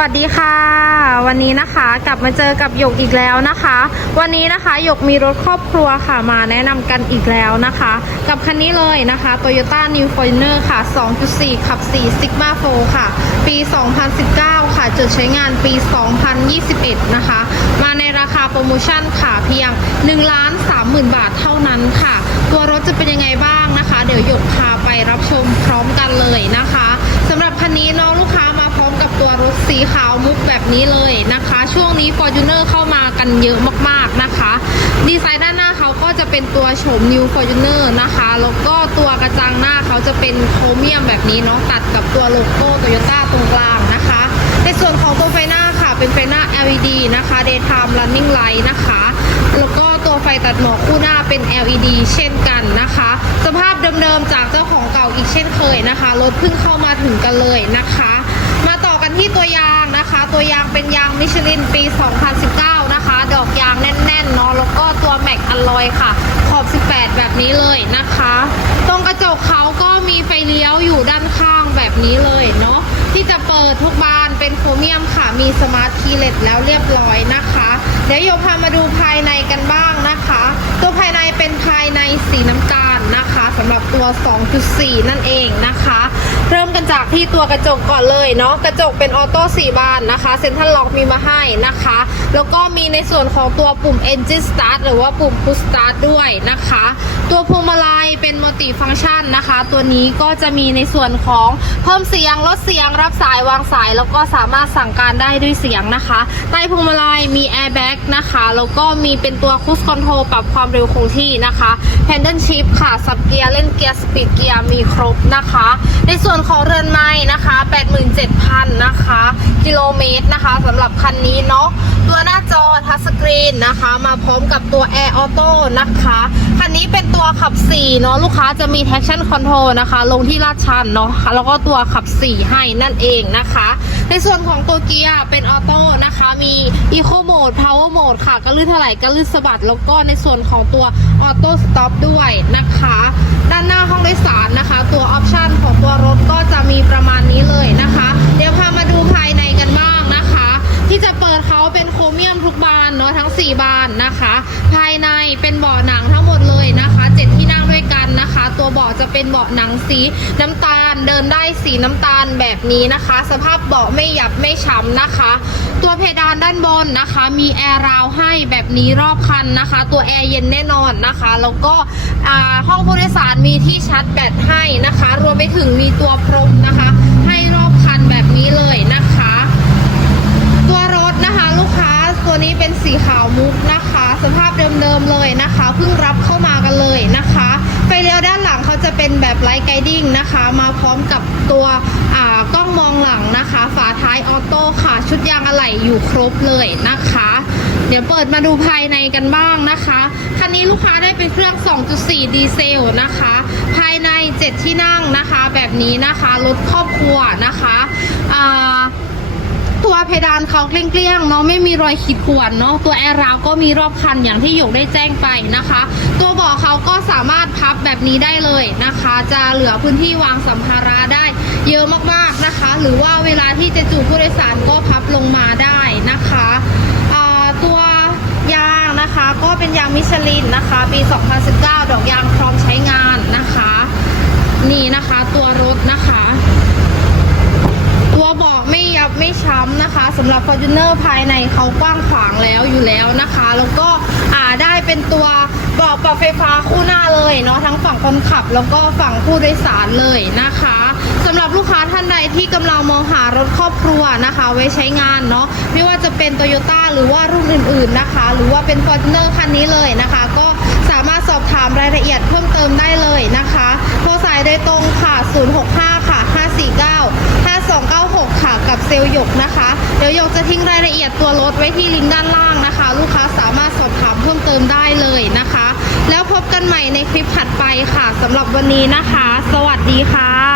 วัสดีค่ะ วันนี้นะคะกลับมาเจอกับหยกอีกแล้วนะคะ วันนี้นะคะหยกมีรถครอบครัวค่ะมาแนะนำกันอีกแล้วนะคะ กับคันนี้เลยนะคะ Toyota New Fortuner ค่ะ 2.4 ขับ 4 Sigma 4ค่ะ ปี 2019 ค่ะจุดใช้งานปี 2021 นะคะ มาในราคาโปรโมชั่นค่ะเพียง1ล้าน30,000 บาทเท่านั้นค่ะ ตัวรถจะเป็นยังไงบ้างนะคะ เดี๋ยวหยกพาไปรับชมพร้อมกันเลยนะคะสำหรับคันนี้เนามาพร้อมกับตัวรถสี ขาวมุกแบบนี้เลยนะคะ ช่วงนี้ Fortuner เข้ามากันเยอะมากๆนะคะ ดีไซน์ด้านหน้าเขาก็จะเป็นตัวโฉม New Fortuner นะคะ แล้วก็ตัวกระจังหน้าเขาจะเป็นโครเมียมแบบนี้เนาะตัดกับตัวโลโก้ Toyota ตรงกลางนะคะ ในส่วนของตัวไฟหน้าค่ะ เป็นไฟหน้า LED นะคะ Daytime Running Light นะคะแล้วก็ตัวไฟตัดหมอกคู่หน้าเป็น LED เช่นกันนะคะ สภาพเดิมๆจากเจ้าของเก่าอีกเช่นเคยนะคะ รถเพิ่งเข้ามาถึงกันเลยนะคะ ที่ตัวยางนะคะ ตัวยางเป็นยางมิชลินปี 2019 นะคะ ดอกยางแน่นๆเนาะแล้วก็ตัวแม็กอลลอยค่ะ ขอบ 18 แบบนี้เลยนะคะ ตรงกระจกเขาก็มีไฟเลี้ยวอยู่ด้านข้างแบบนี้เลยเนาะที่จะเปิดทุกบานเป็นโครเมียมค่ะ มีสมาร์ทคีเลสแล้วเรียบร้อยนะคะ เดี๋ยวโยพามาดูภายในกันบ้างนะคะ ตัวภายในเป็นภายในสีน้ำตาลนะคะสำหรับตัว 2.4 นั่นเองนะคะ เริ่มกันจากที่ตัวกระจกก่อนเลยเนาะกระจกเป็นออโต้4บานนะคะเซ็นทรัลล็อกมีมาให้นะคะ แล้วก็มีในส่วนของตัวปุ่ม Engine Start หรือว่าปุ่ม Push Start ด้วยนะคะ ตัวพวงมาลัย เป็นมัลติฟัง c t ชันนะคะ ตัวนี้ก็จะมีในส่วนของเพิ่มเสียงลดเสียงรับสายวางสาย แล้วก็สามารถสั่งการได้ด้วยเสียงนะคะ ใต้พวงมาลัยมีแอร์แบ็กนะคะแล้วก็มีเป็นตัวคู i คอนโทรปรับความเร็วคงที่นะคะแ a นเดิลชิพค่ะสับเกียร์เล่นเกียร์สปีดเกียร์มีครบนะคะ ในส่วนของเรือนไม้นะคะ 87,000 นะคะ กิโลเมตรนะคะสำหรับคันนี้เนาะตัวหน้าจอทัชสกรีนนะคะ มาพร้อมกับตัว Air Auto นะคะ คันนี้เป็นตัวขับ4เนาะลูกค้าจะมี traction control นะคะ ลงที่ลาดชันเนาะแล้วก็ตัวขับสี่ให้นั่นเองนะคะ ในส่วนของตัวเกียร์เป็นออโต้นะคะ มี Eco Mode Power Mode ค่ะกระลื่นถลายกระลื่นสะบัด แล้วก็ในส่วนของตัวออโต้สต็อปด้วยนะคะ 4 บานนะคะ ภายในเป็นเบาะหนังทั้งหมดเลยนะคะเจ็ดที่นั่งด้วยกันนะคะ ตัวเบาะจะเป็นเบาะหนังสีน้ำตาลเดินได้สีน้ำตาลแบบนี้นะคะ สภาพเบาะไม่หยับไม่ช้ำนะคะ ตัวเพดานด้านบนนะคะ มีแอร์ราวให้แบบนี้รอบคันนะคะ ตัวแอร์เย็นแน่นอนนะคะ แล้วก็ห้องผู้โดยสารมีที่ชาร์จแบตให้นะคะ รวมไปถึงมีตัวพรมนะคะ ให้รอบคันแบบนี้เลยนะคะ ตัวรถนะคะลูกค้าตัวนี้เป็น สีขาวมุกนะคะ สภาพเดิมๆเลยนะคะเพิ่งรับเข้ามากันเลยนะคะไฟเลี้ยวด้านหลังเขาจะเป็นแบบไลท์ไกดิ้งนะคะ มาพร้อมกับตัวกล้องมองหลังนะคะ ฝาท้ายออโต้ค่ะ ชุดยางอะไหล่อยู่ครบเลยนะคะ เดี๋ยวเปิดมาดูภายในกันบ้างนะคะคันนี้ลูกค้าได้เป็นเครื่อง 2.4 ดีเซลนะคะ ภายใน 7 ที่นั่งนะคะ แบบนี้นะคะรถครอบครัวนะคะ เพดานเขาเกลี้ยงๆเนาะไม่มีรอยขีดข่วนเนาะตัวแอร์ราวก็มีรอบคันอย่างที่หยกได้แจ้งไปนะคะ ตัวเบาะเขาก็สามารถพับแบบนี้ได้เลยนะคะ จะเหลือพื้นที่วางสัมภาระได้ เยอะมากๆนะคะ หรือว่าเวลาที่จะจูบผู้โดยสารก็พับลงมาได้นะคะตัวยางนะคะก็เป็นยางมิชลินนะคะปี 2019 ดอกยางพร้อมใช้งานนะคะ นี่นะคะตัวรถนะคะ ไม่ยับไม่ช้ำนะคะสำหรับ Fortuner ภายในเขากว้างขวางแล้วอยู่แล้วนะคะ แล้วก็อ่าได้เป็นตัวเบาะปรับไฟฟ้าคู่หน้าเลยเนาะทั้งฝั่งคนขับ แล้วก็ฝั่งผู้โดยสารเลยนะคะสำหรับลูกค้าท่านใดที่กำลังมองหารถครอบครัวนะคะ ไว้ใช้งานเนาะไม่ว่าจะเป็น Toyota หรือว่ารุ่นอื่นๆนะคะ หรือว่าเป็น Fortuner คันนี้เลยนะคะ ก็สามารถสอบถามรายละเอียดเพิ่มเติมได้เลย กับเซลล์หยกนะคะ เดี๋ยวหยกจะทิ้งรายละเอียดตัวรถไว้ที่ลิงก์ด้านล่างนะคะ ลูกค้าสามารถสอบถามเพิ่มเติมได้เลยนะคะ แล้วพบกันใหม่ในคลิปถัดไปค่ะสำหรับวันนี้นะคะ สวัสดีค่ะ